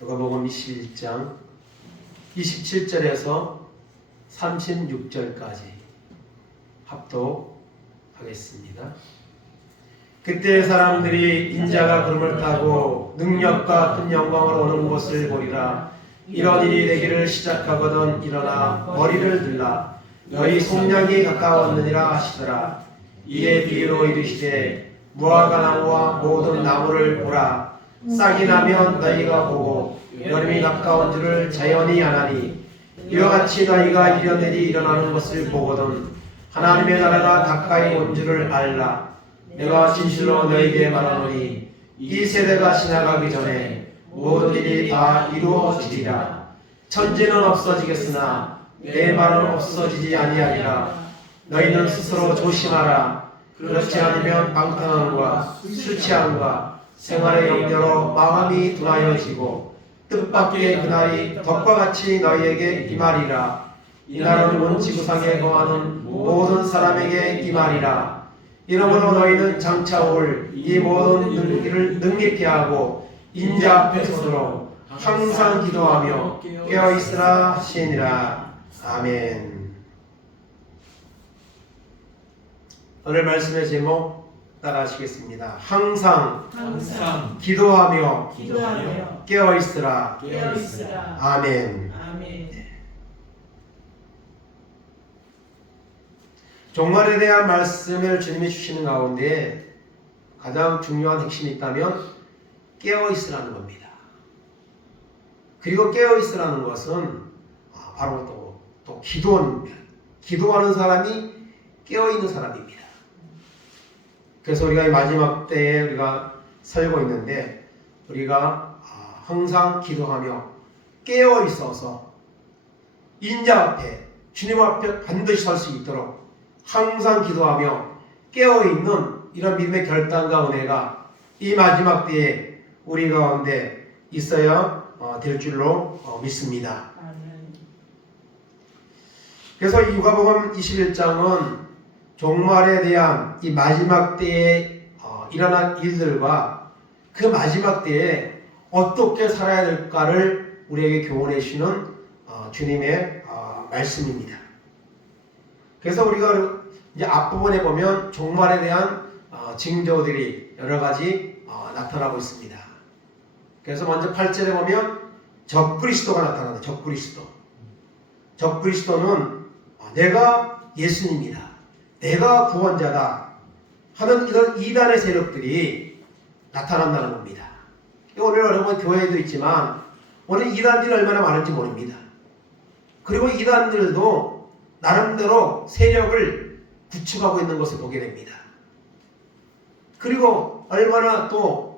누가복음 21장 27절에서 36절까지 합독하겠습니다. 그때 사람들이 인자가 구름을 타고 능력과 큰 영광으로 오는 것을 보리라. 이런 일이 되기를 시작하거든 일어나 머리를 들라. 너희 속량이 가까웠느니라 하시더라. 이에 비유로 이르시되 무화과 나무와 모든 나무를 보라. 싹이 나면 너희가 보고 여름이 가까운 줄을 자연히 아나니 이와 같이 너희가 이련들이 일어나는 것을 보거든 하나님의 나라가 가까이 온 줄을 알라. 내가 진실로 너희에게 말하노니 이 세대가 지나가기 전에 모든 일이 다 이루어지리라. 천지는 없어지겠으나 내 말은 없어지지 아니하리라. 너희는 스스로 조심하라. 그렇지 않으면 방탕함과 술 취함과 생활의 염려로 마음이 둔하여지고 뜻밖의 그날이 덕과 같이 너희에게 임하리라. 이날은 온 지구상에 거하는 모든 사람에게 임하리라. 이러므로 너희는 장차 올 이 모든 일을 능히 피하고 인자 앞에 서도록 항상 기도하며 깨어있으라 하시니라. 아멘. 오늘 말씀의 제목 따라하시겠습니다. 항상 기도하며 깨어있으라. 아멘. 종말에 대한 말씀을 주님이 주시는 가운데 가장 중요한 핵심이 있다면 깨어있으라는 겁니다. 그리고 깨어있으라는 것은 바로 또 기도하는 사람이 깨어있는 사람입니다. 그래서 우리가 이 마지막 때에 우리가 살고 있는데 우리가 항상 기도하며 깨어있어서 인자 앞에 주님 앞에 반드시 설 수 있도록 항상 기도하며 깨어있는 이런 믿음의 결단과 은혜가 이 마지막 때에 우리 가운데 있어야 될 줄로 믿습니다. 그래서 이 누가복음 21장은 종말에 대한 이 마지막 때에 일어난 일들과 그 마지막 때에 어떻게 살아야 될까를 우리에게 교훈해 주시는 주님의 말씀입니다. 그래서 우리가 이제 앞부분에 보면 종말에 대한 징조들이 여러 가지 나타나고 있습니다. 그래서 먼저 8절에 보면 적그리스도가 나타납니다. 적그리스도는 내가 예수님이다, 내가 구원자다 하는 이런 이단의 세력들이 나타난다는 겁니다. 오늘 여러분 교회에도 있지만 오늘 이단들이 얼마나 많은지 모릅니다. 그리고 이단들도 나름대로 세력을 구축하고 있는 것을 보게 됩니다. 그리고 얼마나 또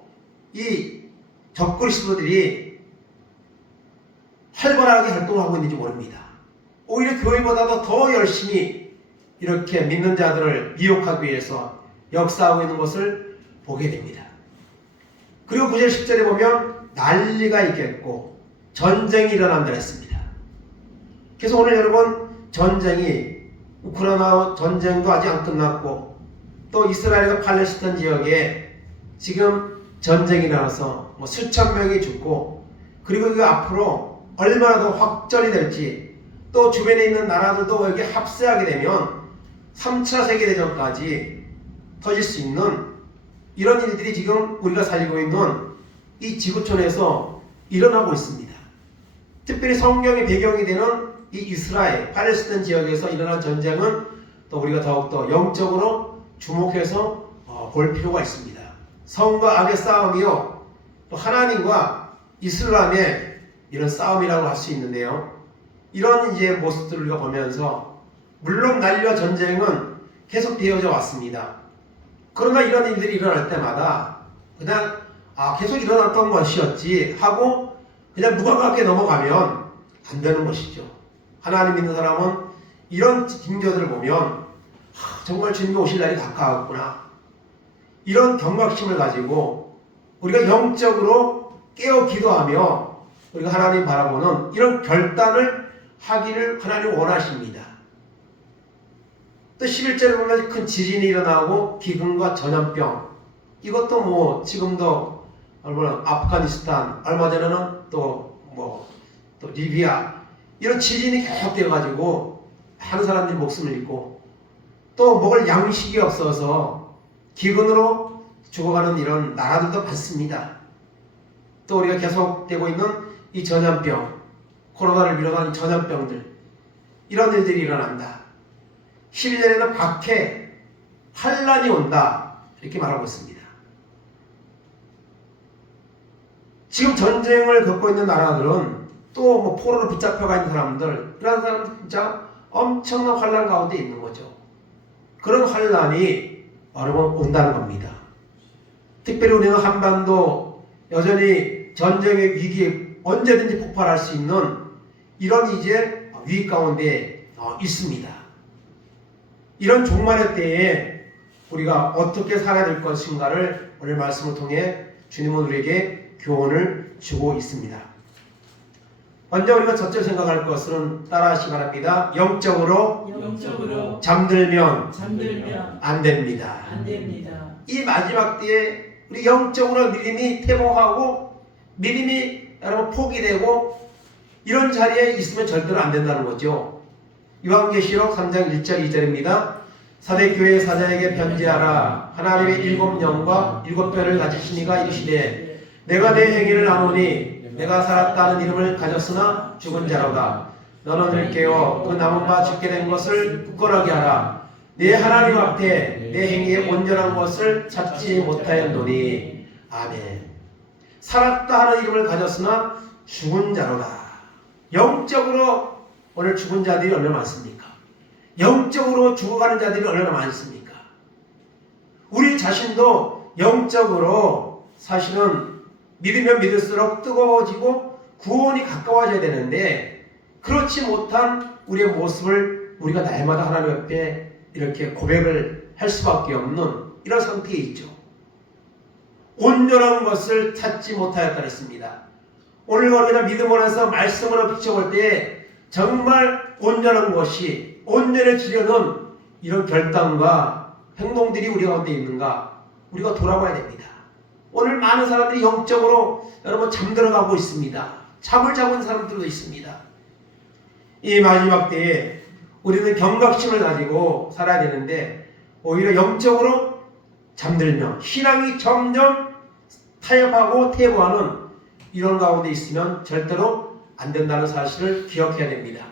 이 적그리스도들이 활발하게 활동하고 있는지 모릅니다. 오히려 교회보다도 더 열심히 이렇게 믿는 자들을 미혹하기 위해서 역사하고 있는 것을 보게 됩니다. 그리고 9절 10절에 보면 난리가 있겠고 전쟁이 일어난다 했습니다. 그래서 오늘 여러분 전쟁이 우크라이나 전쟁도 아직 안 끝났고 또 이스라엘과 팔레스타인 지역에 지금 전쟁이 나서 수천 명이 죽고 그리고 이거 앞으로 얼마나 더 확전이 될지 또 주변에 있는 나라들도 여기 합세하게 되면 3차 세계대전까지 터질 수 있는 이런 일들이 지금 우리가 살고 있는 이 지구촌에서 일어나고 있습니다. 특별히 성경의 배경이 되는 이 이스라엘, 팔레스타인 지역에서 일어난 전쟁은 또 우리가 더욱더 영적으로 주목해서 볼 필요가 있습니다. 성과 악의 싸움이요, 또 하나님과 이슬람의 이런 싸움이라고 할 수 있는데요. 이런 이제 모습들을 우리가 보면서 물론 난리와 전쟁은 계속 되어져 왔습니다. 그러나 이런 일들이 일어날 때마다 그냥 계속 일어났던 것이었지 하고 그냥 무감하게 넘어가면 안 되는 것이죠. 하나님 믿는 사람은 이런 징조들을 보면 정말 주님이 오실 날이 가까웠구나, 이런 경각심을 가지고 우리가 영적으로 깨어 기도하며 우리가 하나님 바라보는 이런 결단을 하기를 하나님 원하십니다. 또 11절에 보면 큰 지진이 일어나고 기근과 전염병, 이것도 지금도 얼마나 아프가니스탄, 얼마 전에는 또 리비아 이런 지진이 계속되어 가지고 많은 사람들이 목숨을 잃고 또 먹을 양식이 없어서 기근으로 죽어가는 이런 나라들도 많습니다. 또 우리가 계속되고 있는 이 전염병, 코로나를 비롯한 전염병들, 이런 일들이 일어난다. 11년에는 박해, 환란이 온다. 이렇게 말하고 있습니다. 지금 전쟁을 겪고 있는 나라들은 또 뭐 포로로 붙잡혀가 있는 사람들, 이런 사람들 진짜 엄청난 환란 가운데 있는 거죠. 그런 환란이 여러분 온다는 겁니다. 특별히 우리는 한반도 여전히 전쟁의 위기에 언제든지 폭발할 수 있는 이런 이제 위기 가운데 있습니다. 이런 종말의 때에 우리가 어떻게 살아야 될 것인가를 오늘 말씀을 통해 주님은 우리에게 교훈을 주고 있습니다. 먼저 우리가 첫째 생각할 것은 따라하시기 바랍니다. 영적으로 잠들면 안 됩니다. 이 마지막 때에 우리 영적으로 믿음이 퇴보하고 믿음이 여러분 포기되고 이런 자리에 있으면 절대로 안 된다는 거죠. 요한계시록 3장 1절 2절입니다. 사대교회 사자에게 편지하라. 하나님의 7영과 7별을 가지시니가 이르시되 내가 내 행위를 아노니 내가 살았다는 이름을 가졌으나 죽은 자로다. 너는 늘 깨어 그 남은 바 죽게 된 것을 굳건하게 하라. 내 하나님 앞에 내 행위에 온전한 것을 찾지 못하였노니. 아멘. 살았다 하는 이름을 가졌으나 죽은 자로다. 영적으로 오늘 죽은 자들이 얼마나 많습니까? 영적으로 죽어가는 자들이 얼마나 많습니까? 우리 자신도 영적으로 사실은 믿으면 믿을수록 뜨거워지고 구원이 가까워져야 되는데 그렇지 못한 우리의 모습을 우리가 날마다 하나님 앞에 이렇게 고백을 할 수밖에 없는 이런 상태에 있죠. 온전한 것을 찾지 못하였다 했습니다. 오늘 우리가 믿음으로 해서 말씀으로 비춰볼 때 정말 온전한 것이 온전해지려는 이런 결단과 행동들이 우리 가운데 있는가 우리가 돌아봐야 됩니다. 오늘 많은 사람들이 영적으로 여러분 잠들어가고 있습니다. 잠을 자고 있는 사람들도 있습니다. 이 마지막 때에 우리는 경각심을 가지고 살아야 되는데 오히려 영적으로 잠들며 신앙이 점점 타협하고 퇴보하는 이런 가운데 있으면 절대로 안 된다는 사실을 기억해야 됩니다.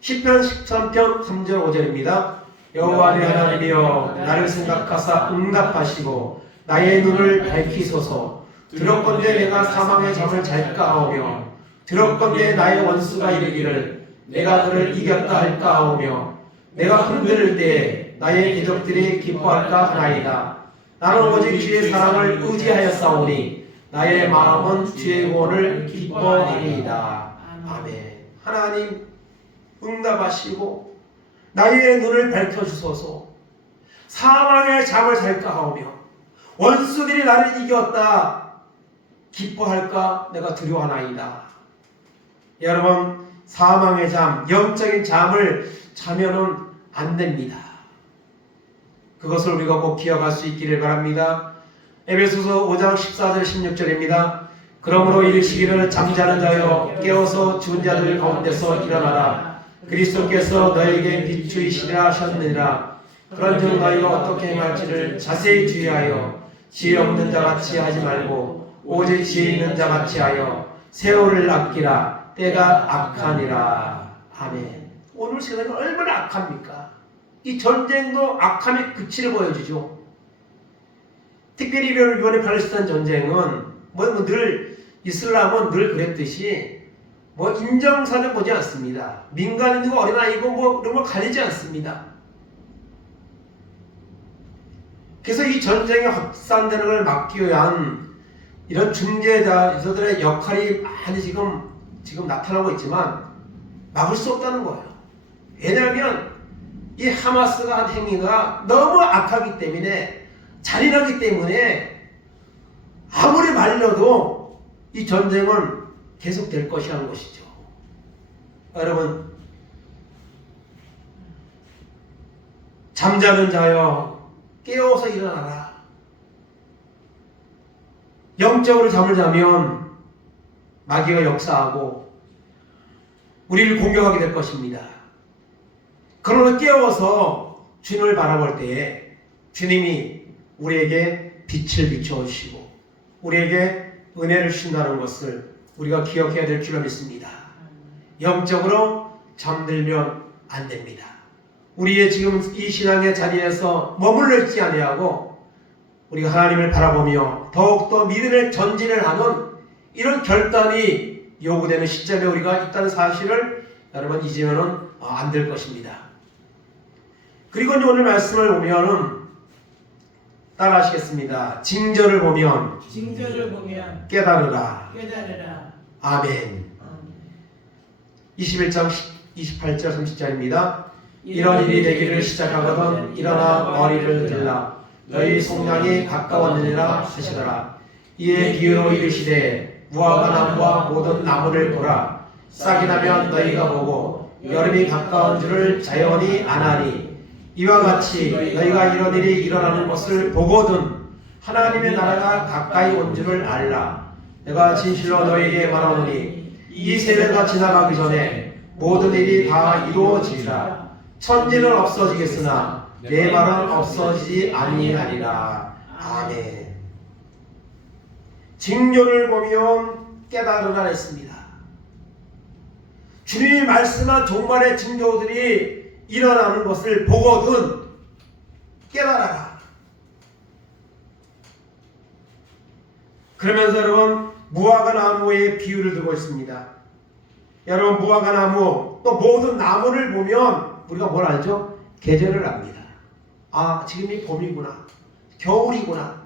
시편 13편 3절 5절입니다. 여호와 내 하나님이여 나를 생각하사 응답하시고 나의 눈을 밝히소서. 들었건대 내가 사망의 잠을 잘까 하오며 들었건대 나의 원수가 이르기를 내가 그를 이겼다 할까 하오며 내가 흔들릴 때에 나의 대적들이 기뻐할까 하나이다. 나는 오직 주의 사랑을 의지하였사오니 나의 마음은 주의 구원을 기뻐하리이다. 아멘. 하나님 응답하시고 나의 눈을 밝혀주소서. 사망의 잠을 잘까 하오며 원수들이 나를 이겼다 기뻐할까 내가 두려워하나이다. 여러분 사망의 잠, 영적인 잠을 자면은 안 됩니다. 그것을 우리가 꼭 기억할 수 있기를 바랍니다. 에베소서 5장 14절 16절입니다. 그러므로 이르시기를 잠자는 자여 깨어서 죽은 자들 가운데서 일어나라. 그리스도께서 너에게 비추이시라 하셨느니라. 그런즉 너희가 어떻게 행할지를 자세히 주의하여 지혜 없는 자같이 하지 말고 오직 지혜 있는 자같이 하여 세월을 아끼라. 때가 악하니라. 아멘. 오늘 세상이 얼마나 악합니까? 이 전쟁도 악함의 끝을 보여주죠. 특별히 이번에 팔레스타인 전쟁은 늘 이슬람은 늘 그랬듯이 인정사는 보지 않습니다. 민간인이고 어린아이고 이런 거 가리지 않습니다. 그래서 이 전쟁이 확산되는 걸 막기 위한 이런 중재자들의 역할이 많이 지금 나타나고 있지만 막을 수 없다는 거예요. 왜냐하면 이 하마스가 한 행위가 너무 악하기 때문에 잔인하기 때문에 아무리 말려도 이 전쟁은 계속될 것이라는 것이죠. 여러분 잠자는 자여 깨어서 일어나라. 영적으로 잠을 자면 마귀가 역사하고 우리를 공격하게 될 것입니다. 그러나 깨어서 주님을 바라볼 때에 주님이 우리에게 빛을 비춰주시고 우리에게 은혜를 주신다는 것을 우리가 기억해야 될 줄로 믿습니다. 영적으로 잠들면 안 됩니다. 우리의 지금 이 신앙의 자리에서 머물러 있지 아니하고 우리가 하나님을 바라보며 더욱더 믿음의 전진을 하는 이런 결단이 요구되는 시점에 우리가 있다는 사실을 여러분 잊으면 안 될 것입니다. 그리고 오늘 말씀을 보면은 따라 하시겠습니다. 징조를 보면 깨달으라. 아멘. 21장 28절 30절입니다. 이런 일이 되기를 시작하거든 일어나 머리를 들라 너희 속량이 가까웠느니라 하시더라. 이에 비유로 이르시되 무화과 나무와 모든 나무를 보라. 싹이 나면 너희가 보고 여름이 가까운 줄을 자연히 아나니 이와 같이 너희가 이런 일이 일어나는 것을 보거든 하나님의 나라가 가까이 온 줄을 알라. 내가 진실로 너희에게 말하노니 이 세대가 지나가기 전에 모든 일이 다 이루어지리라. 천지는 없어지겠으나 내 말은 없어지지 아니하리라. 아멘. 징조를 보면 깨달으라 했습니다. 주님이 말씀한 종말의 징조들이 일어나는 것을 보거든 깨달아라. 그러면서 여러분 무화과 나무의 비유를 두고 있습니다. 여러분 무화과 나무 또 모든 나무를 보면 우리가 뭘 알죠? 계절을 압니다. 아 지금이 봄이구나, 겨울이구나,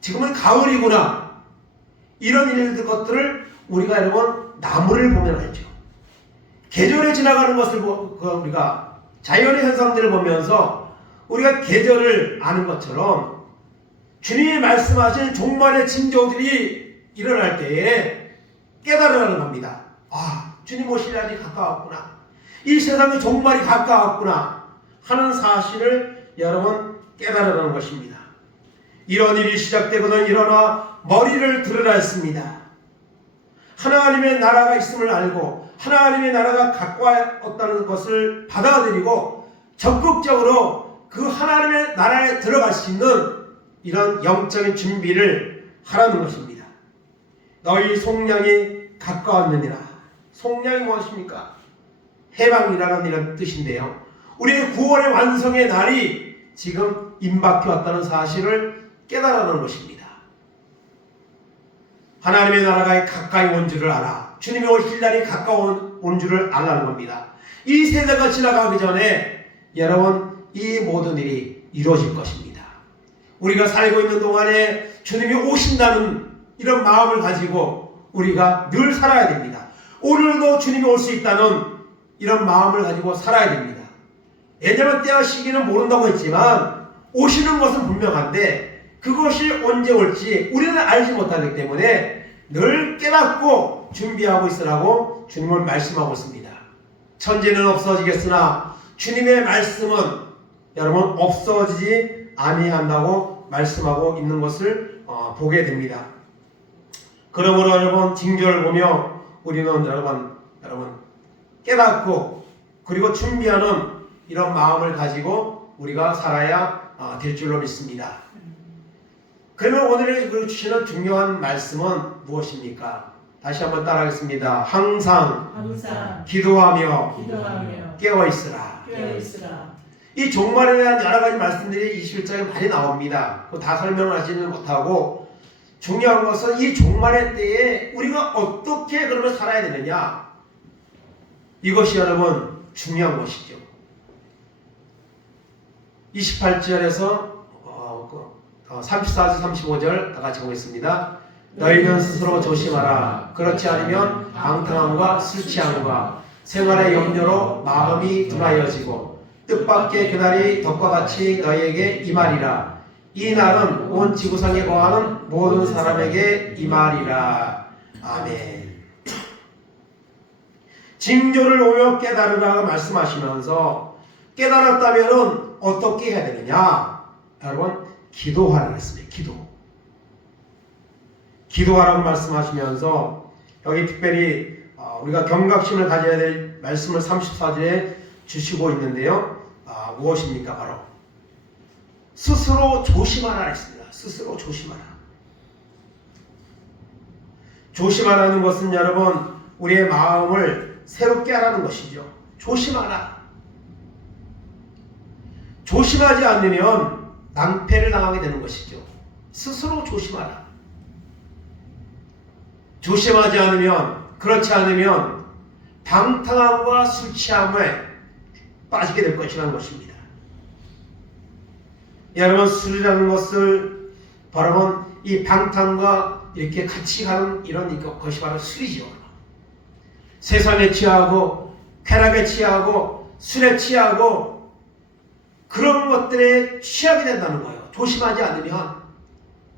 지금은 가을이구나. 이런 일들 것들을 우리가 여러분 나무를 보면 알죠. 계절에 지나가는 것을 우리가 자연의 현상들을 보면서 우리가 계절을 아는 것처럼 주님이 말씀하신 종말의 징조들이 일어날 때에 깨달으라는 겁니다. 아, 주님 오실 날이 가까웠구나. 이 세상의 종말이 가까웠구나 하는 사실을 여러분 깨달으라는 것입니다. 이런 일이 시작되거든 일어나 머리를 들으라 했습니다. 하나님의 나라가 있음을 알고 하나님의 나라가 가까웠다는 것을 받아들이고 적극적으로 그 하나님의 나라에 들어갈 수 있는 이런 영적인 준비를 하라는 것입니다. 너희 속량이 가까웠느니라. 속량이 무엇입니까? 해방이라는 이런 뜻인데요. 우리의 구원의 완성의 날이 지금 임박해 왔다는 사실을 깨달아는 것입니다. 하나님의 나라가 가까이 온 줄을 알아. 주님이 오실 날이 가까운 온 줄을 알라는 겁니다. 이 세대가 지나가기 전에 여러분 이 모든 일이 이루어질 것입니다. 우리가 살고 있는 동안에 주님이 오신다는 이런 마음을 가지고 우리가 늘 살아야 됩니다. 오늘도 주님이 올 수 있다는 이런 마음을 가지고 살아야 됩니다. 왜냐하면 때와 시기는 모른다고 했지만 오시는 것은 분명한데 그것이 언제 올지 우리는 알지 못하기 때문에 늘 깨닫고 준비하고 있으라고 주님은 말씀하고 있습니다. 천지는 없어지겠으나 주님의 말씀은 여러분 없어지지 아니한다고 말씀하고 있는 것을 보게 됩니다. 그러므로 여러분 징조를 보며 우리는 여러분 깨닫고 그리고 준비하는 이런 마음을 가지고 우리가 살아야 될 줄로 믿습니다. 그러면 오늘 주시는 중요한 말씀은 무엇입니까? 다시 한번 따라하겠습니다. 항상 기도하며 깨어있으라. 이 종말에 대한 여러 가지 말씀들이 21장에 많이 나옵니다. 다 설명하지는 못하고 중요한 것은 이 종말의 때에 우리가 어떻게 그러면 살아야 되느냐, 이것이 여러분 중요한 것이죠. 28절에서 34절 35절 다 같이 보겠습니다. 너희는 스스로 조심하라. 그렇지 않으면 방탕함과 술 취함과 생활의 염려로 마음이 둔하여지고 뜻밖의 그날이 덕과 같이 너희에게 임하리라. 이 날은 온 지구상에 거하는 모든 사람에게 임하리라. 아멘. 징조를 보며 깨달으라 말씀하시면서 깨달았다면 어떻게 해야 되느냐? 여러분 기도하라 했습니다. 기도하라고 말씀하시면서 여기 특별히 우리가 경각심을 가져야 될 말씀을 34절에 주시고 있는데요. 무엇입니까? 바로 스스로 조심하라 했습니다. 스스로 조심하라. 조심하라는 것은 여러분 우리의 마음을 새롭게 하라는 것이죠. 조심하라. 조심하지 않으면 낭패를 당하게 되는 것이죠. 스스로 조심하라. 조심하지 않으면, 그렇지 않으면 방탕함과 술 취함에 빠지게 될 것이라는 것입니다. 여러분, 술이라는 것을 바라본 이 방탕과 이렇게 같이 가는 이런 것이 바로 술이죠. 세상에 취하고 쾌락에 취하고 술에 취하고 그런 것들에 취하게 된다는 거예요. 조심하지 않으면,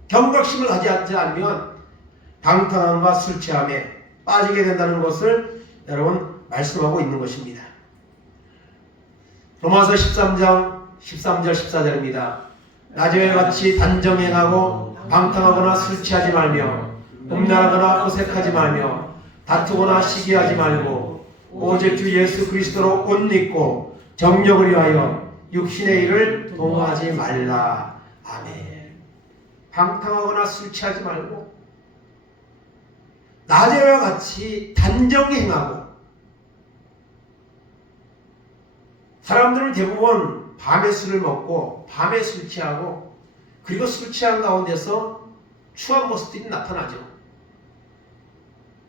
경각심을 가지지 않으면 방탕함과 술 취함에 빠지게 된다는 것을 여러분 말씀하고 있는 것입니다. 로마서 13장 13절 14절입니다. 낮에와 같이 단정행하고 방탕하거나 술 취하지 말며 음란하거나 호색하지 말며 다투거나 시기하지 말고 오직 주 예수 그리스도로 옷 입고 정력을 위하여 육신의 일을 동하지 말라. 아멘. 방탕하거나 술 취하지 말고 낮에와 같이 단정히 행하고, 사람들은 대부분 밤에 술을 먹고 밤에 술 취하고 그리고 술 취한 가운데서 추한 모습들이 나타나죠.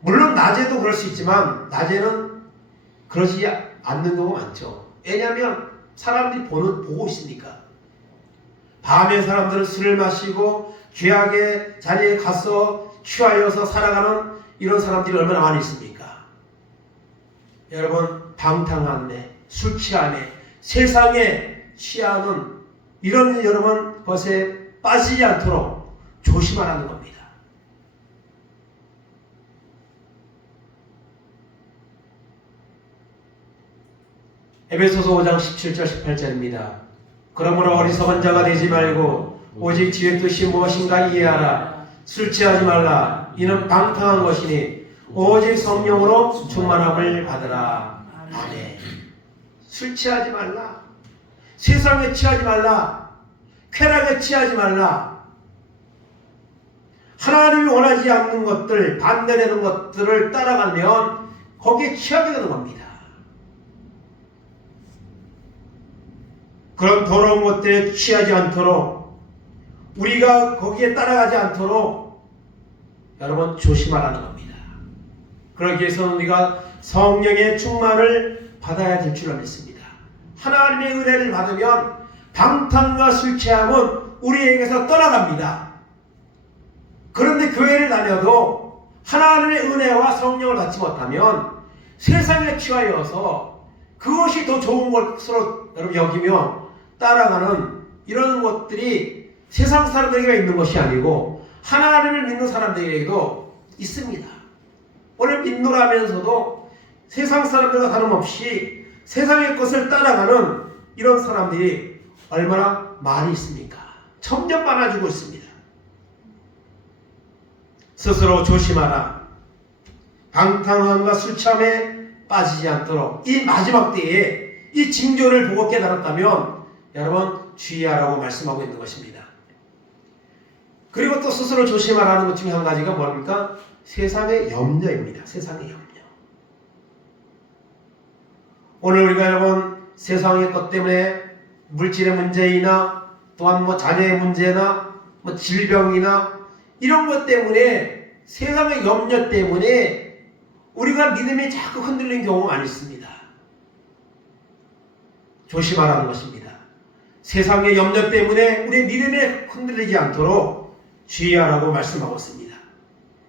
물론 낮에도 그럴 수 있지만 낮에는 그러지 않는 경우가 많죠. 왜냐하면 사람들이 보고 있으니까. 밤에 사람들은 술을 마시고 죄악의 자리에 가서 취하여서 살아가는 이런 사람들이 얼마나 많이 있습니까? 여러분, 방탕함에, 술 취함에, 세상에 취하는 이런 여러분 것에 빠지지 않도록 조심하라는 겁니다. 에베소서 5장 17절 18절입니다. 그러므로 어리석은 자가 되지 말고 오직 지혜 뜻이 무엇인가 이해하라. 술 취하지 말라. 이는 방탕한 것이니 오직 성령으로 충만함을 받으라. 아멘. 술 취하지 말라. 세상에 취하지 말라. 쾌락에 취하지 말라. 하나님이 원하지 않는 것들, 반대되는 것들을 따라가면 거기에 취하게 되는 겁니다. 그런 더러운 것들에 취하지 않도록, 우리가 거기에 따라가지 않도록 여러분 조심하라는 겁니다. 그러기 위해서는 우리가 성령의 충만을 받아야 될 줄 믿습니다. 하나님의 은혜를 받으면 방탕과 술 취함은 우리에게서 떠나갑니다. 그런데 교회를 다녀도 하나님의 은혜와 성령을 받지 못하면 세상에 취하여서 그것이 더 좋은 것으로 여러분 여기며 따라가는 이런 것들이 세상 사람들에게 있는 것이 아니고 하나님을 믿는 사람들에게도 있습니다. 오늘 믿노라면서도 세상 사람들과 다름없이 세상의 것을 따라가는 이런 사람들이 얼마나 많이 있습니까? 점점 많아지고 있습니다. 스스로 조심하라. 방탕함과 술취함에 빠지지 않도록 이 마지막 때에 이 징조를 보고 깨달았다면 여러분 주의하라고 말씀하고 있는 것입니다. 그리고 또 스스로 조심하라는 것 중에 한 가지가 뭡니까? 세상의 염려입니다. 세상의 염려. 오늘 우리가 여러분 세상의 것 때문에 물질의 문제이나 또한 자녀의 문제나 질병이나 이런 것 때문에 세상의 염려 때문에 우리가 믿음이 자꾸 흔들리는 경우가 많이 있습니다. 조심하라는 것입니다. 세상의 염려 때문에 우리의 믿음이 흔들리지 않도록 주의하라고 말씀하고 있습니다.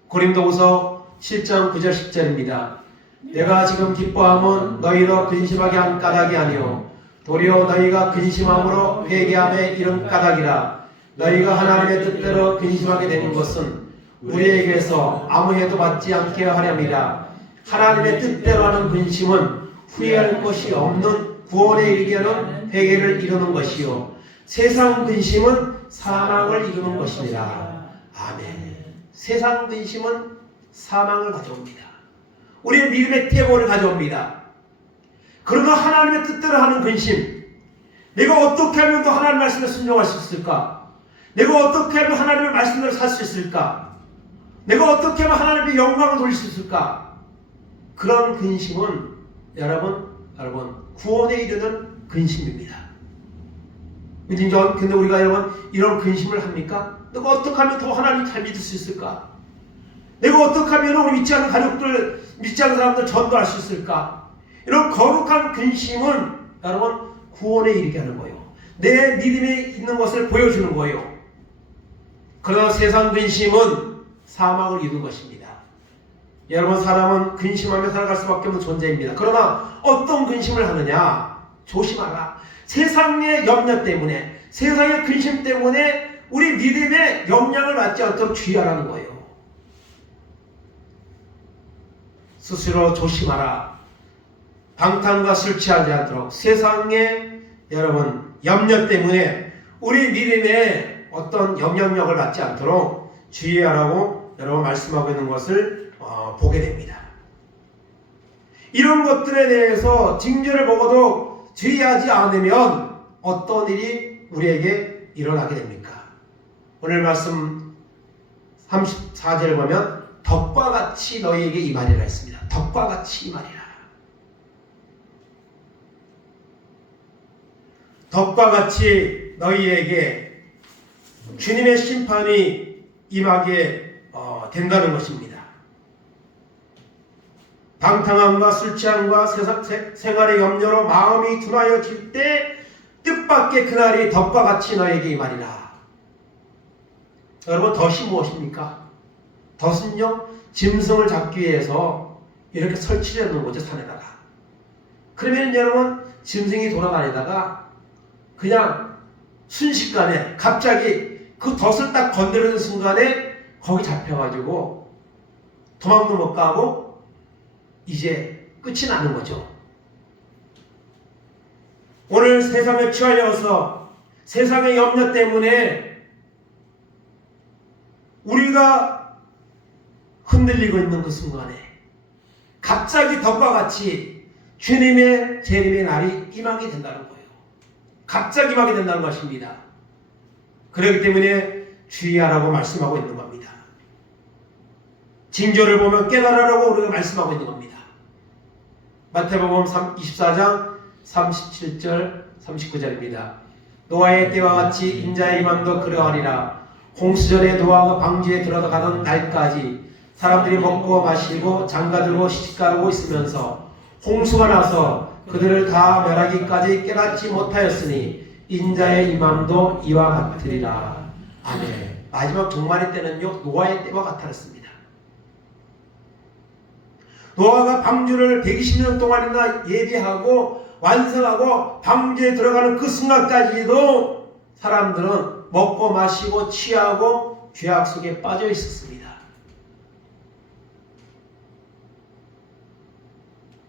고린도후서 7장 9절 10절입니다. 내가 지금 기뻐함은 너희로 근심하게 한 까닭이 아니요 도리어 너희가 근심함으로 회개함에 이른 까닭이라. 너희가 하나님의 뜻대로 근심하게 되는 것은 우리에게서 아무 해도 받지 않게 하렵니다. 하나님의 뜻대로 하는 근심은 후회할 것이 없는 구원에 이르게 하는 회개를 이루는 것이요 세상 근심은 사망을 이루는 것이니라. 아멘. 세상 근심은 사망을 가져옵니다. 우리의 믿음의 태고를 가져옵니다. 그러나 하나님의 뜻대로 하는 근심, 내가 어떻게 하면 또 하나님의 말씀에 순종할 수 있을까? 내가 어떻게 하면 하나님의 말씀대로 살 수 있을까? 내가 어떻게 하면 하나님의 영광을 돌릴 수 있을까? 그런 근심은 여러분 구원에 이르는 근심입니다. 근데 우리가 여러분 이런 근심을 합니까? 내가 어떻게 하면 더 하나님 잘 믿을 수 있을까? 내가 어떻게 하면 우리 믿지 않는 가족들, 믿지 않는 사람들 전도할 수 있을까? 이런 거룩한 근심은 여러분 구원에 이르게 하는 거예요. 내 믿음에 있는 것을 보여주는 거예요. 그러나 세상 근심은 사망을 이루는 것입니다. 여러분, 사람은 근심하며 살아갈 수밖에 없는 존재입니다. 그러나 어떤 근심을 하느냐? 조심하라. 세상의 염려 때문에, 세상의 근심 때문에 우리 믿음의 영향을 받지 않도록 주의하라는 거예요. 스스로 조심하라. 방탕과 술 취하지 않도록 세상의 여러분 염려 때문에 우리 믿음에 어떤 영향력을 받지 않도록 주의하라고 여러분 말씀하고 있는 것을 보게 됩니다. 이런 것들에 대해서 징조를 보고도 주의하지 않으면 어떤 일이 우리에게 일어나게 됩니까? 오늘 말씀 34절을 보면 덕과 같이 너희에게 임하리라 했습니다. 덕과 같이 임하리라. 덕과 같이 너희에게 주님의 심판이 임하게 된다는 것입니다. 방탕함과 술 취함과 생활의 염려로 마음이 둔하여질 때 뜻밖의 그날이 덕과 같이 너에게 임하리라. 여러분, 덫이 무엇입니까? 덫은요, 짐승을 잡기 위해서 이렇게 설치해 놓는 거죠, 산에다가. 그러면 여러분, 짐승이 돌아다니다가 그냥 순식간에 갑자기 그 덫을 딱 건드리는 순간에 거기 잡혀가지고 도망도 못 가고 이제 끝이 나는 거죠. 오늘 세상에 취하여서 세상의 염려 때문에 우리가 흔들리고 있는 그 순간에 갑자기 덕과 같이 주님의 재림의 날이 임하게 된다는 거예요. 갑자기 임하게 된다는 것입니다. 그렇기 때문에 주의하라고 말씀하고 있는 겁니다. 징조를 보면 깨달으라고 우리가 말씀하고 있는 겁니다. 마태복음 24장 37절 39절입니다. 노아의 때와 같이 인자의 임함도 그러하리라. 홍수전에 노아가 방주에 들어가던 날까지 사람들이 먹고 마시고 장가들고 시집가고 있으면서 홍수가 나서 그들을 다 멸하기까지 깨닫지 못하였으니 인자의 임함도 이와 같으리라. 아멘. 마지막 종말의 때는요, 노아의 때와 같았습니다. 노아가 방주를 120년 동안이나 예비하고 완성하고 방주에 들어가는 그 순간까지도 사람들은 먹고 마시고 취하고 죄악 속에 빠져 있었습니다.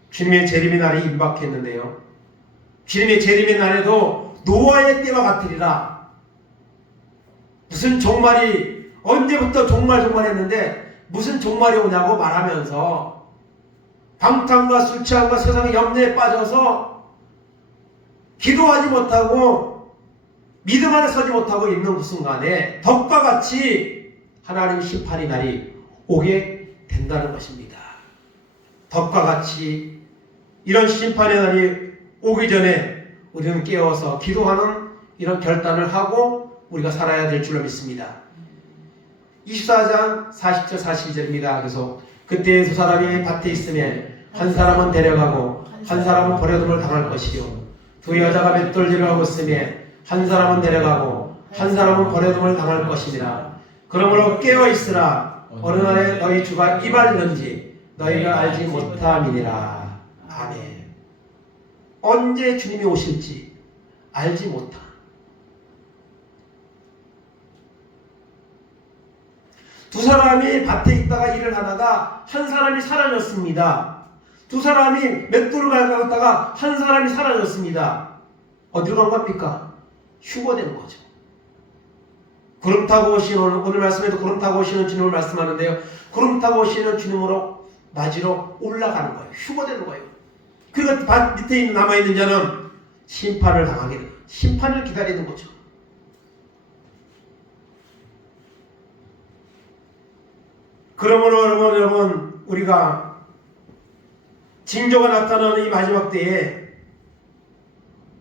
주님의 재림의 날이 임박했는데요, 주님의 재림의 날에도 노아의 때와 같으리라. 무슨 종말이 언제부터 종말 했는데 무슨 종말이 오냐고 말하면서 방탕과 술 취함과 세상의 염려에 빠져서 기도하지 못하고 믿음 안에 서지 못하고 있는 그 순간에 덕과 같이 하나님의 심판의 날이 오게 된다는 것입니다. 덕과 같이 이런 심판의 날이 오기 전에 우리는 깨어서 기도하는 이런 결단을 하고 우리가 살아야 될 줄로 믿습니다. 24장 40절 42절입니다. 그래서 그때 두 사람이 밭에 있으면 한 사람은 데려가고 한 사람은 버려둠을 당할 것이요, 두 여자가 맷돌질을 하고 있으면 한 사람은 데려가고 한 사람은 버려둠을 당할 것이니라. 그러므로 깨어 있으라. 어느 날에 너희 주가 임하리는지 너희가 알지 못함이니라. 아멘. 언제 주님이 오실지 알지 못함. 두 사람이 밭에 있다가 일을 하다가 한 사람이 사라졌습니다. 두 사람이 맷돌을 가다가 한 사람이 사라졌습니다. 어디로 간 겁니까? 휴거된 거죠. 구름 타고 오시는, 오늘 말씀에도 구름 타고 오시는 주님을 말씀하는데요, 구름 타고 오시는 주님으로 맞으러 올라가는 거예요. 휴거되는 거예요. 그리고 밑에 남아있는 자는 심판을 당하게 돼요. 심판을 기다리는 거죠. 그러므로 여러분, 우리가 징조가 나타나는 이 마지막 때에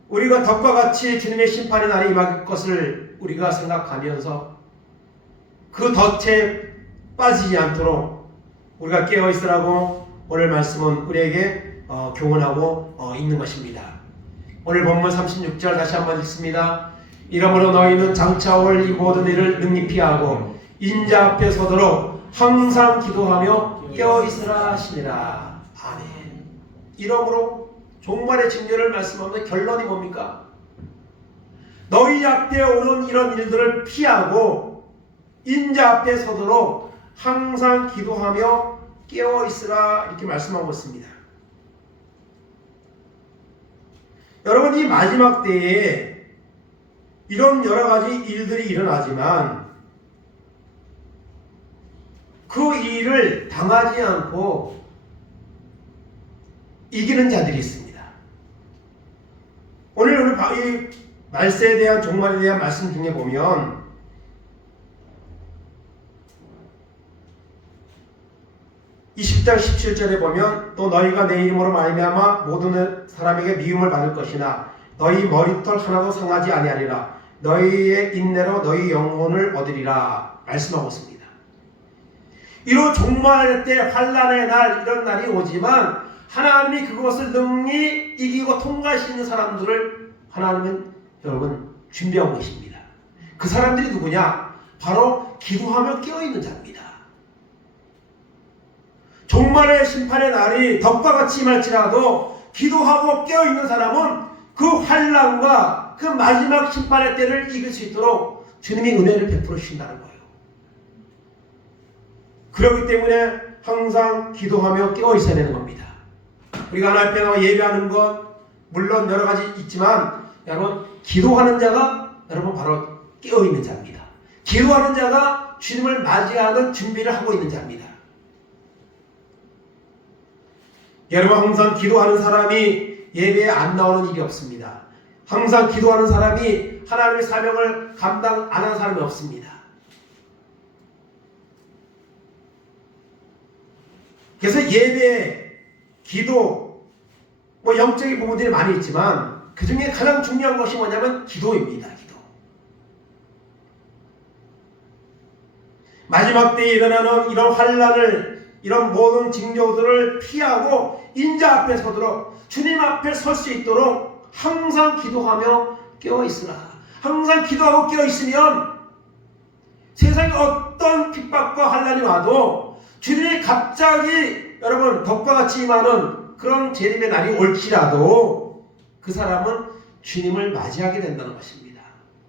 우리가 덕과 같이 주님의 심판의 날이 임할 것을 우리가 생각하면서 그 덫에 빠지지 않도록 우리가 깨어있으라고 오늘 말씀은 우리에게 교훈하고 있는 것입니다. 오늘 본문 36절 다시 한번 읽습니다. 이러므로 너희는 장차 올 이 모든 일을 능히 피하고 인자 앞에 서도록 항상 기도하며 깨어있으라 하시니라. 아멘. 이러므로 종말의 징조를 말씀하면 결론이 뭡니까? 너희 앞에 오는 이런 일들을 피하고 인자 앞에 서도록 항상 기도하며 깨어있으라 이렇게 말씀하고 있습니다. 여러분, 이 마지막 때에 이런 여러가지 일들이 일어나지만 그 일을 당하지 않고 이기는 자들이 있습니다. 오늘 이 말세에 대한 종말에 대한 말씀 중에 보면 20장 17절에 보면 또 너희가 내 이름으로 말미암아 모든 사람에게 미움을 받을 것이나 너희 머리털 하나도 상하지 아니하리라. 너희의 인내로 너희 영혼을 얻으리라 말씀하고 있습니다. 이로 종말 때 환난의 날 이런 날이 오지만 하나님이 그것을 능히 이기고 통과할 수 있는 사람들을 하나님은 여러분 준비하고 계십니다. 그 사람들이 누구냐? 바로 기도하며 깨어있는 자입니다. 종말의 심판의 날이 덕과 같이 임할지라도 기도하고 깨어있는 사람은 그 환난과 그 마지막 심판의 때를 이길 수 있도록 주님이 은혜를 베풀어 주신다는 거예요. 그렇기 때문에 항상 기도하며 깨어있어야 되는 겁니다. 우리가 하나님 앞에 나와 예배하는 것 물론 여러 가지 있지만 여러분 기도하는 자가 여러분 바로 깨어있는 자입니다. 기도하는 자가 주님을 맞이하는 준비를 하고 있는 자입니다. 여러분 항상 기도하는 사람이 예배에 안 나오는 일이 없습니다. 항상 기도하는 사람이 하나님의 사명을 감당 안 하는 사람이 없습니다. 그래서 예배, 기도, 영적인 부분들이 많이 있지만 그 중에 가장 중요한 것이 뭐냐면 기도입니다. 기도. 마지막 때에 일어나는 이런 환난을 이런 모든 징조들을 피하고 인자 앞에 서도록 주님 앞에 설 수 있도록 항상 기도하며 깨어있으라. 항상 기도하고 깨어있으면 세상에 어떤 핍박과 환난이 와도 주님이 갑자기 여러분 덕과 같이 임하는 그런 재림의 날이 올지라도 그 사람은 주님을 맞이하게 된다는 것입니다.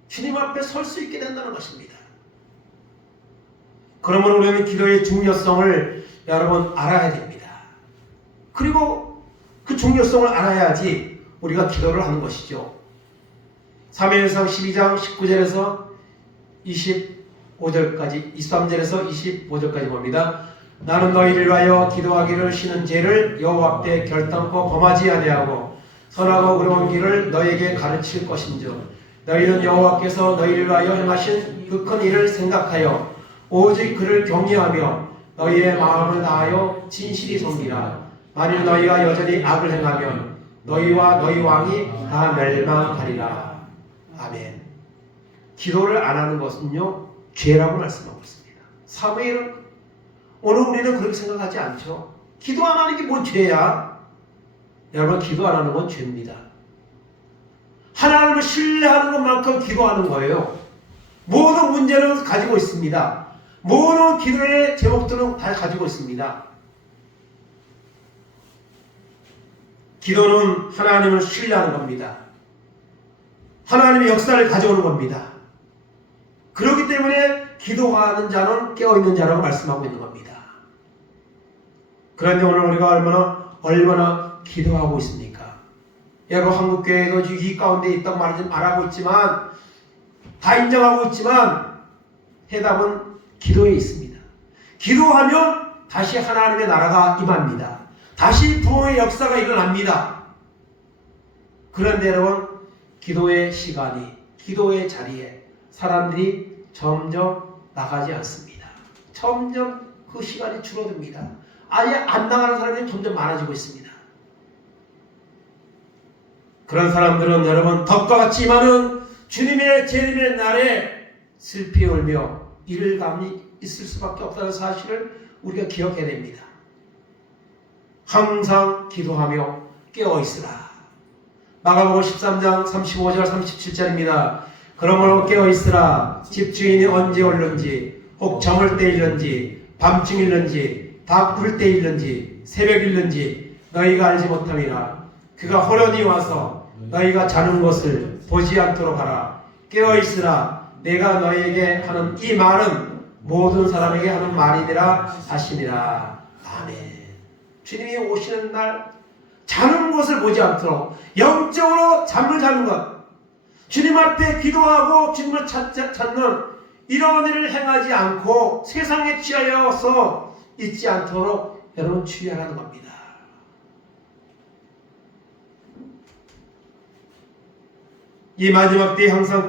주님 앞에 설 수 있게 된다는 것입니다. 그러므로 우리는 기도의 중요성을 여러분 알아야 됩니다. 그리고 그 중요성을 알아야지 우리가 기도를 하는 것이죠. 사무엘상 12장 19절에서 25절까지 23절에서 25절까지 봅니다. 나는 너희를 위하여 기도하기를 쉬는 죄를 여호와 앞에 결단코 범하지 아니하고 선하고 의로운 길을 너희에게 가르칠 것인즉 너희는 여호와께서 너희를 위하여 행하신 그 큰 일을 생각하여 오직 그를 경외하며 너희의 마음을 다하여 진실히 섬기라. 만일 너희가 여전히 악을 행하면 너희와 너희 왕이 다 멸망하리라. 아멘. 기도를 안 하는 것은요 죄라고 말씀하고 있습니다. 사무엘은 오늘 우리는 그렇게 생각하지 않죠. 기도 안 하는 게 뭔 죄야? 여러분 기도 안 하는 건 죄입니다. 하나님을 신뢰하는 것만큼 기도하는 거예요. 모든 문제는 가지고 있습니다. 모든 기도의 제목들은 다 가지고 있습니다. 기도는 하나님을 신뢰하는 겁니다. 하나님의 역사를 가져오는 겁니다. 그렇기 때문에 기도하는 자는 깨어있는 자라고 말씀하고 있는 겁니다. 그런데 오늘 우리가 얼마나 기도하고 있습니까? 여러분 한국교회도 이 가운데 있다고 말하고 있지만 다 인정하고 있지만 해답은 기도에 있습니다. 기도하면 다시 하나님의 나라가 임합니다. 다시 부흥의 역사가 일어납니다. 그런데 여러분, 기도의 시간이, 기도의 자리에 사람들이 점점 나가지 않습니다. 점점 그 시간이 줄어듭니다. 아예 안 나가는 사람이 점점 많아지고 있습니다. 그런 사람들은 여러분, 덕과 같이 임하는 주님의 재림의 날에 슬피 울며 이를 감이 있을 수밖에 없다는 사실을 우리가 기억해야 됩니다. 항상 기도하며 깨어있으라. 마가복음 13장 35절 37절입니다. 그러므로 깨어있으라. 집주인이 언제 올는지, 혹 저물 때일는지, 밤중일는지, 다 꿀 때일는지, 새벽일는지 너희가 알지 못함이라. 그가 호련히 와서 너희가 자는 것을 보지 않도록 하라. 깨어있으라. 내가 너희에게 하는 이 말은 모든 사람에게 하는 말이니라 하시니라. 아멘. 주님이 오시는 날 자는 것을 보지 않도록 영적으로 잠을 자는 것, 주님 앞에 기도하고 주님을 찾는 이런 일을 행하지 않고 세상에 취하여서 있지 않도록 여러분 주의하라는 겁니다. 이 마지막 때에 항상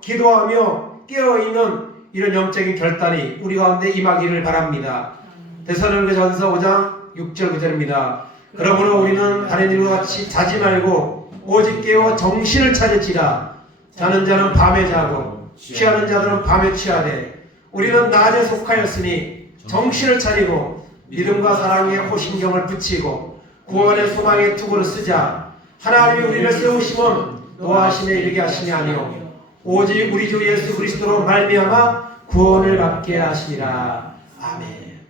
기도하며 깨어있는 이런 영적인 결단이 우리 가운데 임하기를 바랍니다. 데살로니가전서 5장 6절 9절입니다. 그러므로 우리는 다른 일과 같이 자지 말고 오직 깨어 정신을 차릴지라. 자는 자는 밤에 자고 취하는 자들은 밤에 취하되 우리는 낮에 속하였으니 정신을 차리고 믿음과 사랑에 호심경을 붙이고 구원의 소망의 투구를 쓰자. 하나님이 우리를 세우심은 노하심에 이르게 하심이 아니요 오직 우리 주 예수 그리스도로 말미암아 구원을 받게 하시니라. 아멘.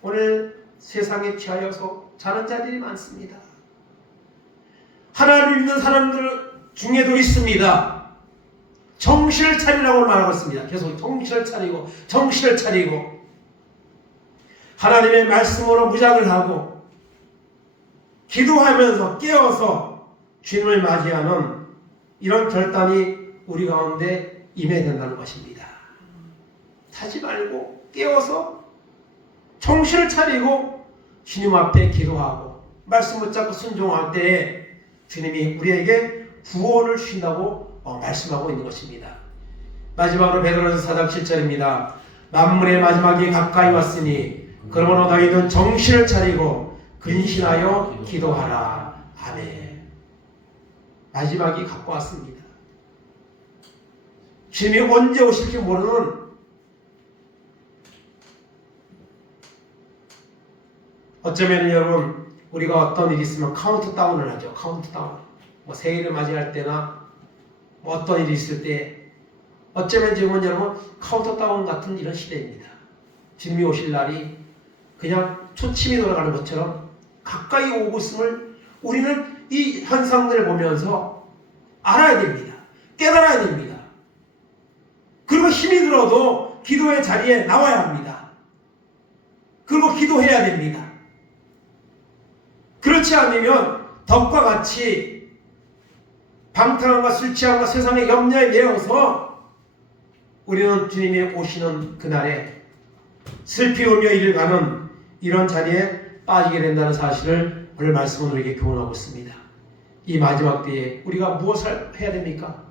오늘 세상에 취하여서 자는 자들이 많습니다. 하나님을 믿는 사람들 중에도 있습니다. 정신을 차리라고 말하고 있습니다. 계속 정신을 차리고 하나님의 말씀으로 무장을 하고 기도하면서 깨어서 주님을 맞이하는 이런 결단이 우리 가운데 임해야 된다는 것입니다. 타지 말고 깨어서 정신을 차리고 주님 앞에 기도하고 말씀 붙잡고 순종할 때에 주님이 우리에게 구원을 주신다고 말씀하고 있는 것입니다. 마지막으로 베드로전서 4장 7절입니다. 만물의 마지막이 가까이 왔으니 그러므로 너희는 정신을 차리고 근신하여 기도하라. 아멘. 마지막이 갖고 왔습니다. 주님이 언제 오실지 모르는 어쩌면 여러분 우리가 어떤 일이 있으면 카운트다운을 하죠. 카운트다운. 새해를 맞이할 때나 어떤 일이 있을 때 어쩌면 지금은 여러분 카운트다운 같은 이런 시대입니다. 주님이 오실 날이 그냥 초침이 돌아가는 것처럼 가까이 오고 있음을 우리는 이 현상들을 보면서 알아야 됩니다. 깨달아야 됩니다. 그리고 힘이 들어도 기도의 자리에 나와야 합니다. 그리고 기도해야 됩니다. 그렇지 않으면 덕과 같이 방탕함과 술 취함과 세상의 염려에 매여서 우리는 주님이 오시는 그날에 슬피 울며 이를 가는 이런 자리에 빠지게 된다는 사실을 오늘 말씀은 우리에게 교훈하고 있습니다. 이 마지막 때에 우리가 무엇을 해야 됩니까?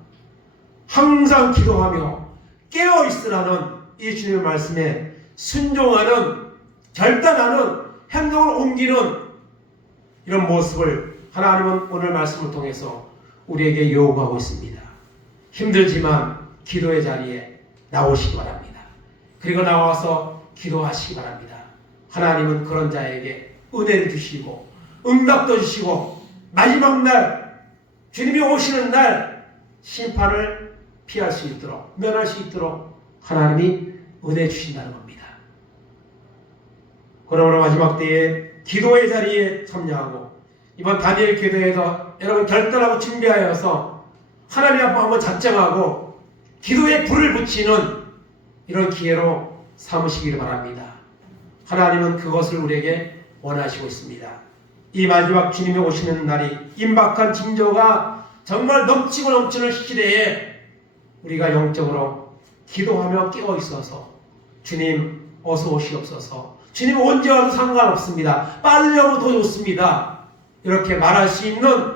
항상 기도하며 깨어있으라는 이 주님의 말씀에 순종하는, 결단하는, 행동을 옮기는 이런 모습을 하나님은 오늘 말씀을 통해서 우리에게 요구하고 있습니다. 힘들지만 기도의 자리에 나오시기 바랍니다. 그리고 나와서 기도하시기 바랍니다. 하나님은 그런 자에게 은혜를 주시고 응답도 주시고 마지막 날 주님이 오시는 날 심판을 피할 수 있도록, 면할 수 있도록 하나님이 은혜 주신다는 겁니다. 그러므로 마지막 때에 기도의 자리에 참여하고 이번 다니엘 기도에서 여러분 결단하고 준비하여서 하나님 앞에 한번 작정하고 기도에 불을 붙이는 이런 기회로 삼으시기를 바랍니다. 하나님은 그것을 우리에게 원하시고 있습니다. 이 마지막 주님이 오시는 날이 임박한 징조가 정말 넘치고 넘치는 시대에 우리가 영적으로 기도하며 깨어 있어서 주님 어서 오시옵소서, 주님 언제 와도 상관없습니다. 빨리 오면 더 좋습니다. 이렇게 말할 수 있는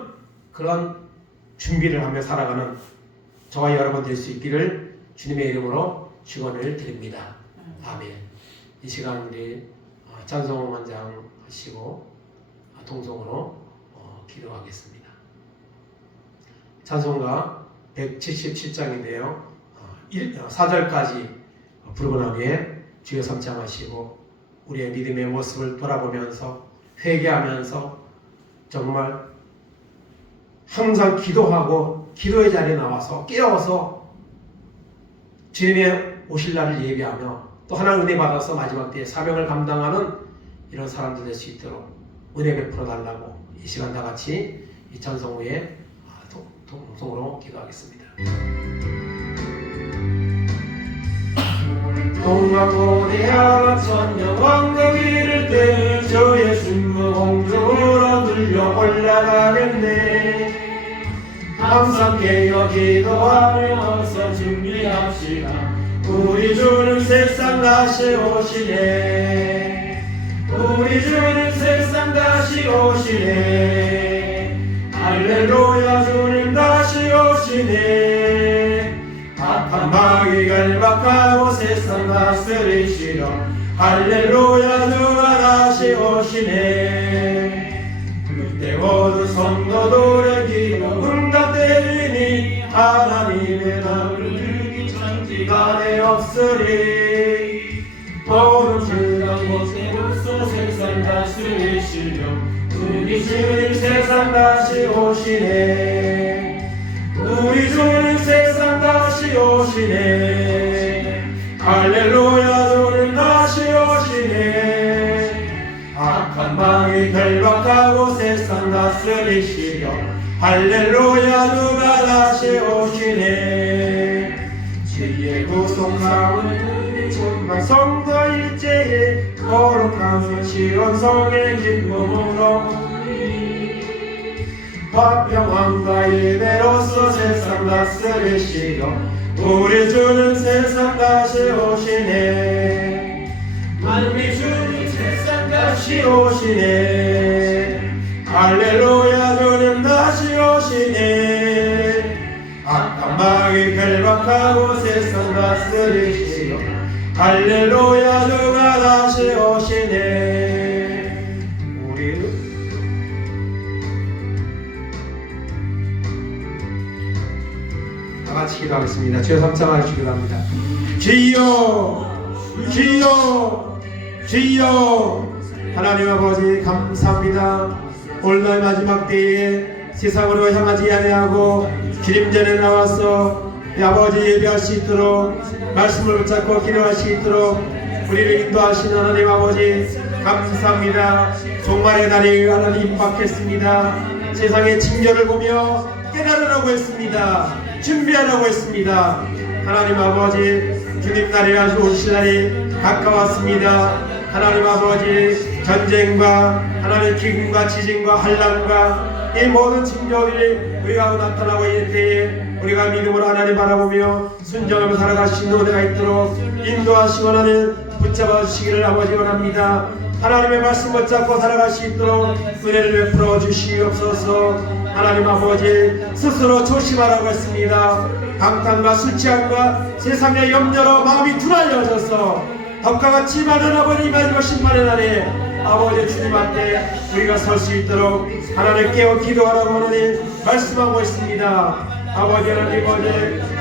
그런 준비를 하며 살아가는 저와 여러분 될 수 있기를 주님의 이름으로 축원을 드립니다. 아멘. 이 시간 우리 찬송 완장하시고 동성으로 기도하겠습니다. 찬송가 177장인데요. 4절까지 부르고 나면 주여 삼창하시고 우리의 믿음의 모습을 돌아보면서 회개하면서 정말 항상 기도하고 기도의 자리에 나와서 깨어서 주님의 오실 날을 예비하며 또 하나님 은혜 받아서 마지막 때에 사명을 감당하는 이런 사람들 될 수 있도록 은혜 베풀어 달라고 이 시간 다 같이 이 찬송 후에 동성으로 기도하겠습니다. 동방고대하 천녀왕국 이를 때 주의 순무 공중으로 들려 올라가겠네. 함께 기도하며 어서 준비합시다. 우리 주는 세상 다시 오시네. 우리 주는 세상 다시 오시네. 할렐루야 주님 다시 오시네. 악한 마귀 결박하고 세상 다스리시려 할렐루야 주가 다시 오시네. 그때 모든 성도들의 기도 응답되리니 하나님의 나를 들기 천지간에 없으리. 모든 즐거운 곳에로서 세상 다스리시려 우리 주님 세상 다시 오시네. 우리 주님 세상 다시 오시네. 할렐루야 주님 다시 오시네. 악한 마귀 결박하고 세상 다스리시려 할렐루야 주가 다시 오시네. 주의 구속사는 정말 성도 일제에 거룩한 시온성의 기쁨으로 화평함과 예배로서 세상 다스리시려 우리 주는 세상 다시 오시네. 우리 주님 세상 다시 오시네. 할렐루야 주님 다시 오시네. 악한 마귀 결박하고 세상 다스리시려 할렐루야 주가 다시 오시네. 같이 기도하겠습니다. 주여 삼창하시기 기도합니다. 주여 주여 주여. 하나님 아버지 감사합니다. 오늘날 마지막 때에 세상으로 향하지 아니하고 주님 전에 나와서 아버지 예배할 수 있도록 말씀을 붙잡고 기도할 수 있도록 우리를 인도하신 하나님 아버지 감사합니다. 종말의 날이 하나님 임박했습니다. 세상의 징조를 보며 깨달으라고 했습니다. 준비하라고 했습니다. 하나님 아버지 주님 날이 오실 날이 가까웠습니다. 하나님 아버지 전쟁과 하나님 기근과 지진과 환난과 이 모든 징조들이 우리가 나타나고 있는 때에 우리가 믿음으로 하나님 바라보며 순종하며 살아갈 수 있는 은혜가 있도록 인도하시고 하나님 붙잡아 주시기를 아버지 원합니다. 하나님의 말씀 붙잡고 살아갈 수 있도록 은혜를 베풀어 주시옵소서. 하나님 아버지 스스로 조심하라고 했습니다. 방탕과 술 취함과 세상의 염려로 마음이 둔하여져서 덕과 같이 많은 아버지 마지막 심판의 날에 아버지 주님 앞에 우리가 설 수 있도록 하나님 깨어 기도하라고 하나님 말씀하고 있습니다. 아버지 하나님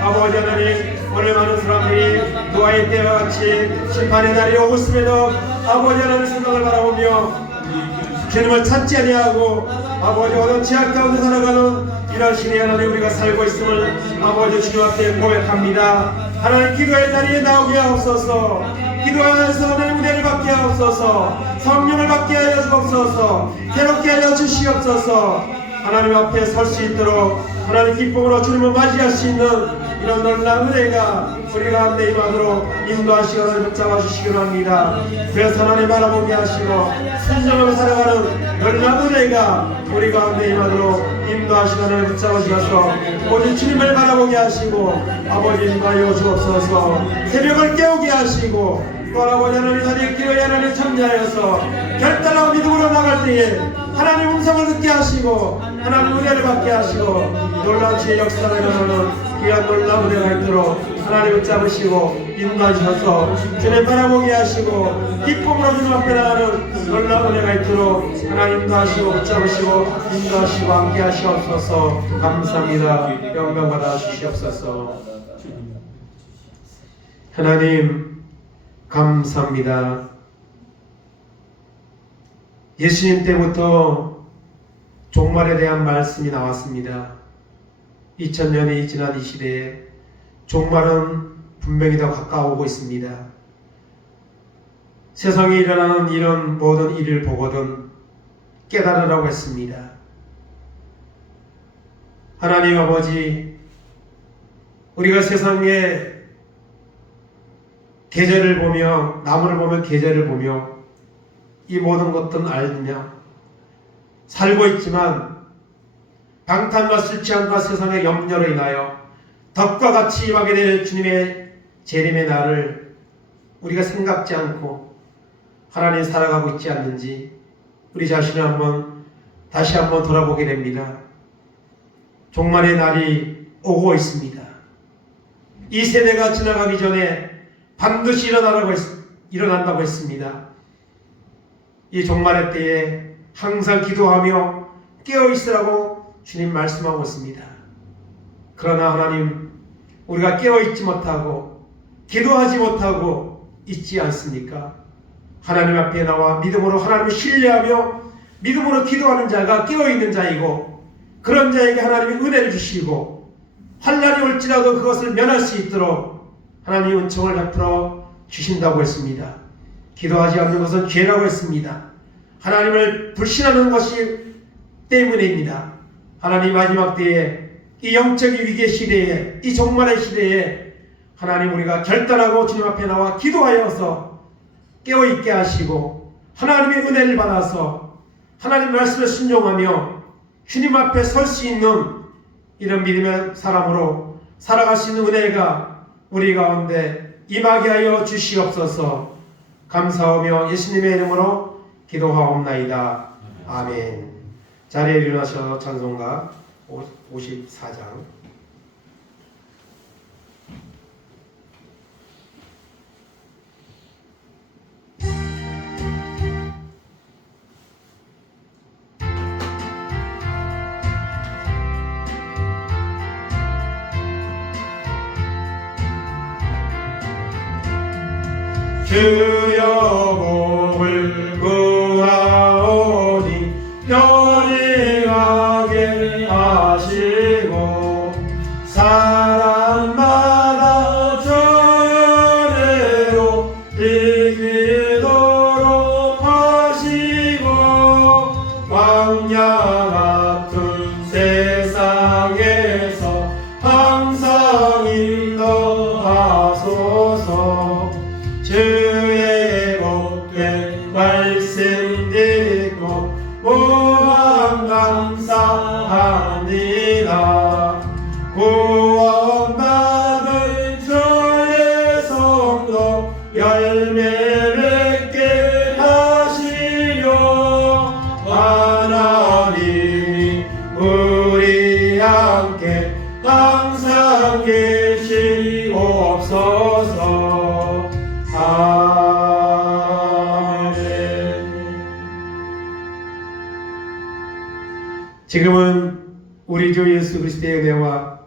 아버지 하나님 오늘 많은 사람들이 노아의 때와 같이 심판의 날이 오고 있음에도 아버지 하나님 생각을 바라보며 주님을 찾지 아니하고 아버지 어떤 죄악 가운데 살아가는 이런 시대에 하나님 우리가 살고 있음을 아버지 주님 앞에 고백합니다. 하나님 기도의 자리에 나오게 하옵소서. 기도하면서 하나님 은혜를 받게 하옵소서. 성령을 받게 하여 주옵소서. 괴롭게 하여 주시옵소서. 하나님 앞에 설 수 있도록 하나님 기쁨으로 주님을 맞이할 수 있는 이런 놀라운 은혜가 우리 가운데 임하도록 인도하시고 하나님 붙잡아 주시기 합니다. 그래서 하나님 바라보게 하시고 순종하며 살아가는 놀라운 은혜가 우리 가운데 임하도록 인도하시고 하나님 붙잡아 주셔서 오직 주님을 바라보게 하시고 아버지 인도하여 주옵소서. 새벽을 깨우게 하시고 또 아버지 하나님 자리에 기도에 하나님 참여하여서 결단하고 믿음으로 나갈 때에 하나님 음성을 듣게 하시고 하나님 은혜를 받게 하시고 놀라운 주의 역사를 일어나는 귀한 놀라운 은혜가 있도록 하나님 붙잡으시고 인도하셔서 주님 바라보게 하시고 기쁨으로 주님 앞에 나가는 놀라운 은혜가 있도록 하나님 인도하시고 붙잡으시고 인도하시고 함께 하시옵소서. 감사합니다. 영광 받아 주시옵소서. 하나님 감사합니다. 예수님 때부터 종말에 대한 말씀이 나왔습니다. 2000년이 지난 이 시대에 종말은 분명히 더 가까워오고 있습니다. 세상에 일어나는 이런 모든 일을 보거든 깨달으라고 했습니다. 하나님 아버지, 우리가 세상에 계절을 보며 나무를 보며 계절을 보며 이 모든 것들은 알며 살고 있지만 방탄과 술취함과 세상의 염려로 인하여 덕과 같이 임하게 될 주님의 재림의 날을 우리가 생각지 않고 하나님 살아가고 있지 않는지 우리 자신을 다시 한번 돌아보게 됩니다. 종말의 날이 오고 있습니다. 이 세대가 지나가기 전에 반드시 일어난다고 했습니다. 이 종말의 때에 항상 기도하며 깨어있으라고 주님 말씀하고 있습니다. 그러나 하나님, 우리가 깨어있지 못하고 기도하지 못하고 있지 않습니까? 하나님 앞에 나와 믿음으로 하나님을 신뢰하며 믿음으로 기도하는 자가 깨어있는 자이고 그런 자에게 하나님이 은혜를 주시고 환난이 올지라도 그것을 면할 수 있도록 하나님이 은총을 베풀어 주신다고 했습니다. 기도하지 않는 것은 죄라고 했습니다. 하나님을 불신하는 것이 때문입니다. 하나님 마지막 때에 이 영적인 위기의 시대에 이 종말의 시대에 하나님 우리가 결단하고 주님 앞에 나와 기도하여서 깨어있게 하시고 하나님의 은혜를 받아서 하나님 말씀에 순종하며 주님 앞에 설 수 있는 이런 믿음의 사람으로 살아갈 수 있는 은혜가 우리 가운데 임하게 하여 주시옵소서. 감사하며 예수님의 이름으로 기도하옵나이다. 아멘. 자리에 일어나셔서 찬송가 54장 주여 복을 구하오니 편리하게 하시고 사람마다 주은혜로 이기도록 하시고 광야 같은 세상에서 항상 인도하소서. 주의 복된 말씀 듣고 무한 감사합니다. 구원받은 주의 성도 열매 맺게 하시려 하나님이 우리 함께 항상 계시옵소서. 지금은 우리 주 예수 그리스도의 은혜와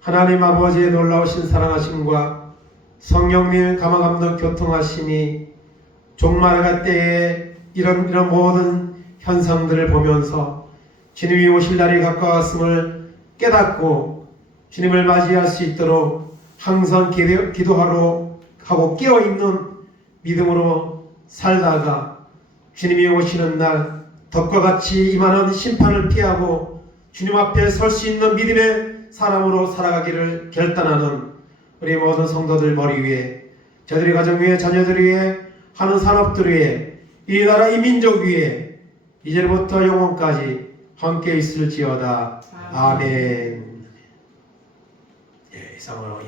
하나님 아버지의 놀라우신 사랑하심과 성령님의 감화감동 교통하심이 종말의 때에 이런 모든 현상들을 보면서 주님이 오실 날이 가까웠음을 깨닫고 주님을 맞이할 수 있도록 항상 기도하러 하고 깨어있는 믿음으로 살다가 주님이 오시는 날 덕과 같이 임하는 심판을 피하고 주님 앞에 설 수 있는 믿음의 사람으로 살아가기를 결단하는 우리 모든 성도들 머리 위에, 저들의 가정 위에, 자녀들 위에, 하는 산업들 위에, 이 나라 이 민족 위에 이제부터 영원까지 함께 있을지어다. 아멘. 예, 이상으로